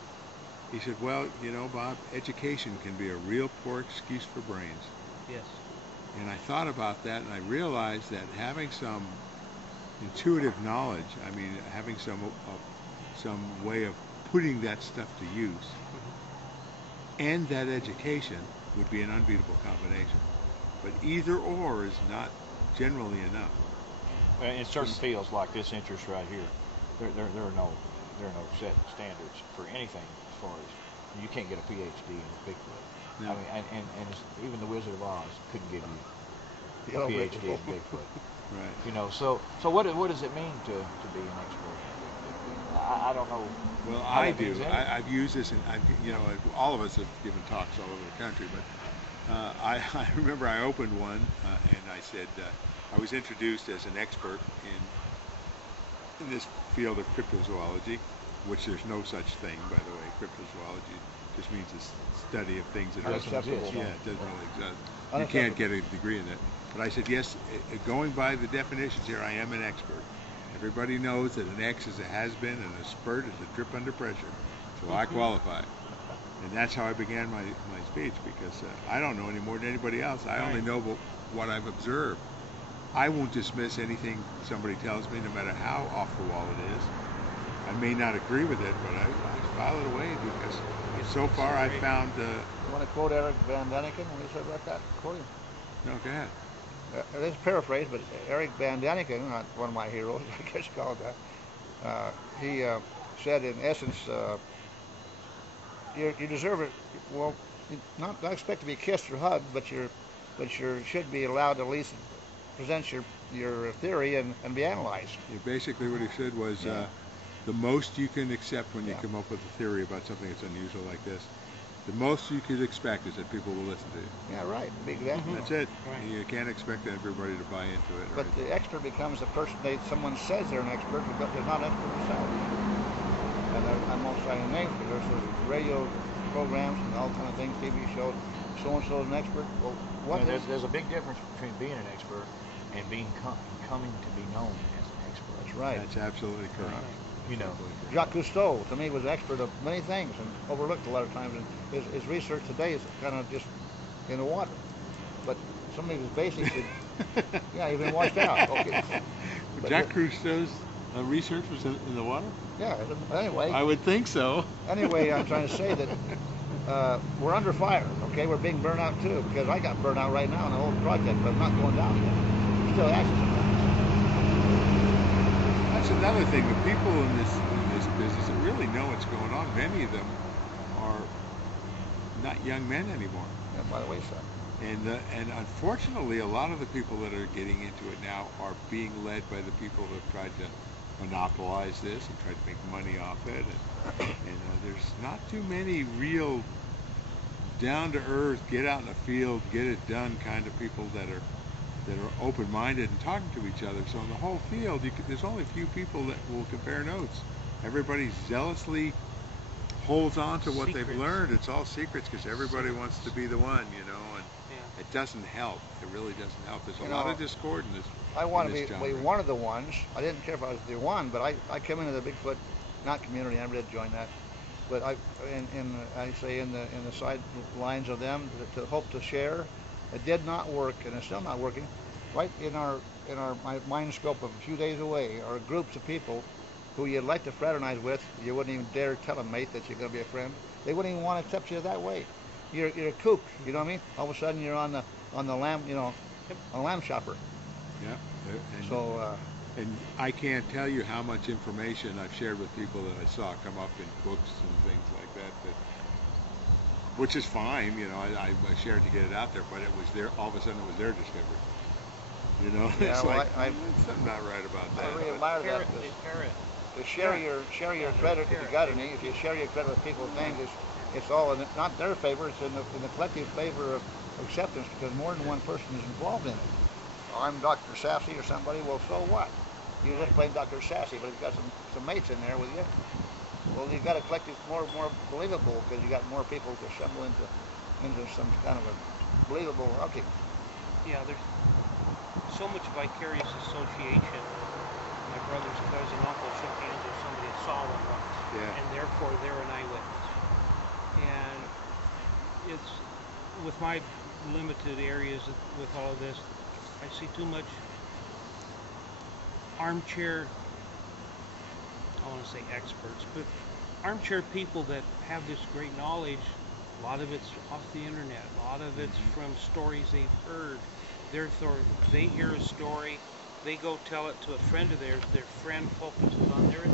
He said, well, you know, Bob, education can be a real poor excuse for brains. Yes. And I thought about that, and I realized that having some intuitive knowledge, I mean, having some way of putting that stuff to use, and that education would be an unbeatable combination. But either or is not generally enough. In certain fields like this interest right here, there are no set standards for anything as far as you can't get a PhD in Bigfoot. No. I mean, and even the Wizard of Oz couldn't give you a PhD in Bigfoot. Right. You know, so what does it mean to be an expert? I don't know. Well, I do. I've used this, and you know, all of us have given talks all over the country. But I remember I opened one, and I said I was introduced as an expert in this field of cryptozoology, which there's no such thing, by the way. Cryptozoology just means the study of things that doesn't exist. Yeah, it doesn't really exist. You can't get a degree in that. But I said, yes, going by the definitions here, I am an expert. Everybody knows that an X is a has-been and a spurt is a trip under pressure. So I qualify. And that's how I began my speech, because I don't know any more than anybody else. I only know what I've observed. I won't dismiss anything somebody tells me, no matter how off the wall it is. I may not agree with it, but I file it away, because so far I've found... You want to quote Eric Van Daniken when he said about that? Quote him. No, go ahead. It is paraphrased, but Eric Van Daniken, not one of my heroes, I guess called that, he said in essence, you deserve it. Well, not expect to be kissed or hugged, but you should be allowed to at least present your theory and be analyzed. Yeah, basically what he said was the most you can accept when you come up with a theory about something that's unusual like this, the most you could expect is that people will listen to you. Yeah, right. Exactly. That's it. Right. You can't expect everybody to buy into it. But the expert becomes the person someone says they're an expert, but they're not an expert themselves. And I'm not citing names, because there's radio programs and all kind of things, TV shows. So and so is an expert. Well, there's a big difference between being an expert and coming to be known as an expert. That's right. That's absolutely correct. You know, Jacques Cousteau, to me, was an expert of many things and overlooked a lot of times. And his research today is kind of just in the water. But some of his basics, yeah, he's been washed out. Okay. But Jacques Cousteau's research was in the water? Yeah. Anyway. I would think so. Anyway, I'm trying to say that we're under fire. Okay, we're being burned out too. Because I got burned out right now on the whole project, but I'm not going down yet. Still active sometimes. That's another thing. The people in this business that really know what's going on, many of them are not young men anymore. Yeah, by the wayside. And unfortunately, a lot of the people that are getting into it now are being led by the people who have tried to monopolize this and tried to make money off it. And there's not too many real down-to-earth, get out in the field, get it done kind of people that are open-minded and talking to each other. So in the whole field, there's only a few people that will compare notes. Everybody zealously holds on to what they've learned. It's all secrets, because everybody wants to be the one, you know, and it doesn't help. It really doesn't help. There's a lot of discord in this. I want to be one of the ones. I didn't care if I was the one, but I came into the Bigfoot, not community. I never did join that, but I say in the sidelines of them to hope to share. It did not work, and it's still not working. Right in my mind scope of a few days away are groups of people who you'd like to fraternize with. You wouldn't even dare tell a mate that you're going to be a friend. They wouldn't even want to accept you that way. You're a kook, you know what I mean? All of a sudden you're on the lamb, you know, on a lamb chopper. Yeah. And I can't tell you how much information I've shared with people that I saw come up in books and things like that, which is fine, you know, I shared to get it out there, but it was all of a sudden it was their discovery. You know, yeah, it's well, like, something not right about that. I really admire that. To share your credit, if you got any, if you share your credit with people, things, it's all not their favor, it's in the collective favor of acceptance, because more than one person is involved in it. I'm Dr. Sassy or somebody, well, so what? You just plain Dr. Sassy, but you've got some mates in there with you. Well, you've got a collective more believable, because you got more people to assemble into some kind of a believable object. Yeah, there's so much vicarious association. My brother's cousin, uncle shook hands with somebody that saw one once, and therefore they're an eyewitness. And it's, with my limited areas with all of this, I see too much armchair, I want to say experts, but armchair people that have this great knowledge. A lot of it's off the internet, a lot of it's from stories they've heard. They hear a story, they go tell it to a friend of theirs, their friend focuses on their